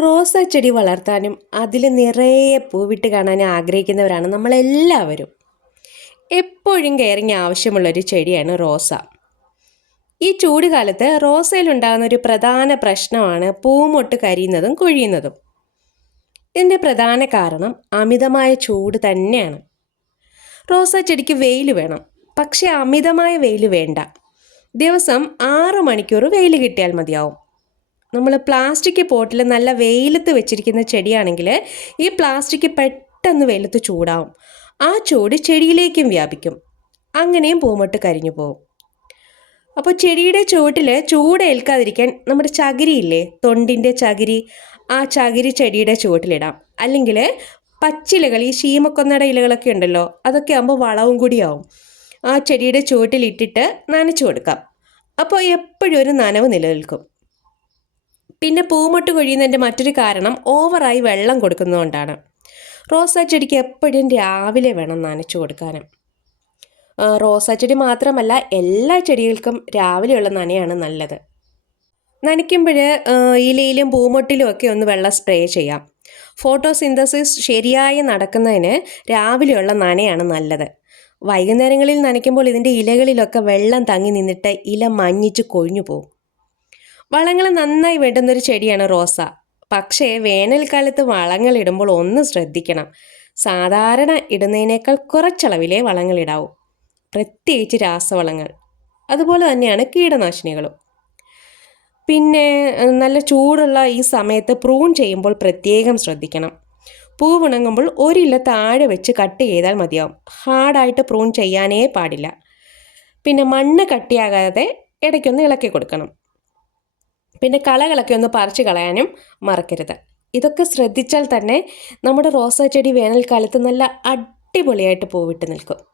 റോസാ ചെടി വളർത്താനും അതിൽ നിറയെ പൂവിട്ട് കാണാനും ആഗ്രഹിക്കുന്നവരാണ് നമ്മളെല്ലാവരും. എപ്പോഴും കെയറിങ് ആവശ്യമുള്ളൊരു ചെടിയാണ് റോസ. ഈ ചൂട് കാലത്ത് റോസയിലുണ്ടാകുന്ന ഒരു പ്രധാന പ്രശ്നമാണ് പൂമൊട്ട് കരിയുന്നതും കൊഴിയുന്നതും. ഇതിന്റെ പ്രധാന കാരണം അമിതമായ ചൂട് തന്നെയാണ്. റോസാ ചെടിക്ക് വെയിൽ വേണം. പക്ഷേ അമിതമായ വെയിൽ വേണ്ട. ദിവസം ആറ് മണിക്കൂർ വെയിൽ കിട്ടിയാൽ മതിയാവും. നമ്മൾ പ്ലാസ്റ്റിക് പോട്ടിൽ നല്ല വെയിലത്ത് വെച്ചിരിക്കുന്ന ചെടിയാണെങ്കിൽ ഈ പ്ലാസ്റ്റിക് പെട്ടെന്ന് വെയിലത്ത് ചൂടാവും. ആ ചൂട് ചെടിയിലേക്കും വ്യാപിക്കും. അങ്ങനെയും പൂമൊട്ട് കരിഞ്ഞു പോകും അപ്പോൾ ചെടിയുടെ ചുവട്ടിൽ ചൂട് ഏൽക്കാതിരിക്കാൻ നമ്മുടെ ചകിരിയില്ലേ തൊണ്ടിന്റെ ചകിരി. ആ ചകിരി ചെടിയുടെ ചുവട്ടിലിടാം. അല്ലെങ്കിൽ പച്ചിലകൾ ഈ ശീമക്കൊന്നട ഇലകളൊക്കെ ഉണ്ടല്ലോ അതൊക്കെ ആകുമ്പോൾ വളവും കൂടിയാവും ആ ചെടിയുടെ ചുവട്ടിലിട്ടിട്ട് നനച്ചു കൊടുക്കാം. അപ്പോൾ എപ്പോഴും ഒരു നനവ് നിലനിൽക്കും. പിന്നെ പൂമൊട്ട് കൊഴിയുന്നതിന്റെ മറ്റൊരു കാരണം ഓവറായി വെള്ളം കൊടുക്കുന്നതുകൊണ്ടാണ്. റോസാ ചെടിക്ക് എപ്പോഴും രാവിലെ വേണം നനച്ചു കൊടുക്കാനും റോസാ ചെടി മാത്രമല്ല എല്ലാ ചെടികൾക്കും രാവിലെയുള്ള നനയാണ് നല്ലത്. നനയ്ക്കുമ്പോൾ ഇലയിലും പൂമൊട്ടിലും ഒക്കെ ഒന്ന് വെള്ളം സ്പ്രേ ചെയ്യാം. ഫോട്ടോസിന്തസിസ് ശരിയായി നടക്കുന്നതിന് രാവിലെയുള്ള നനയാണ് നല്ലത്. വൈകുന്നേരങ്ങളിൽ നനയ്ക്കുമ്പോൾ ഇതിന്റെ ഇലകളിലൊക്കെ വെള്ളം തങ്ങി നിന്നിട്ട് ഇല മഞ്ഞിച്ച് കൊഴിഞ്ഞു പോകും. വളങ്ങൾ നന്നായി വേണ്ടുന്നൊരു ചെടിയാണ് റോസ. പക്ഷേ വേനൽക്കാലത്ത് വളങ്ങൾ ഇടുമ്പോൾ ഒന്ന് ശ്രദ്ധിക്കണം. സാധാരണ ഇടുന്നതിനേക്കാൾ കുറച്ചളവിലേ വളങ്ങൾ ഇടാവും. പ്രത്യേകിച്ച് രാസവളങ്ങൾ. അതുപോലെ തന്നെയാണ് കീടനാശിനികളും. പിന്നെ നല്ല ചൂടുള്ള ഈ സമയത്ത് പ്രൂൺ ചെയ്യുമ്പോൾ പ്രത്യേകം ശ്രദ്ധിക്കണം. പൂവുണങ്ങുമ്പോൾ ഒരില താഴെ വെച്ച് കട്ട് ചെയ്താൽ മതിയാവും. ഹാർഡായിട്ട് പ്രൂൺ ചെയ്യാനേ പാടില്ല. പിന്നെ മണ്ണ് കട്ടിയാകാതെ ഇടയ്ക്കൊന്ന് ഇളക്കി കൊടുക്കണം. പിന്നെ കളകളൊക്കെ ഒന്ന് പറിച്ചു കളയാനും മറക്കരുത്. ഇതൊക്കെ ശ്രദ്ധിച്ചാൽ തന്നെ നമ്മുടെ റോസാ ചെടി വേനൽക്കാലത്ത് നല്ല അടിപൊളിയായിട്ട് പൂവിട്ട് നിൽക്കും.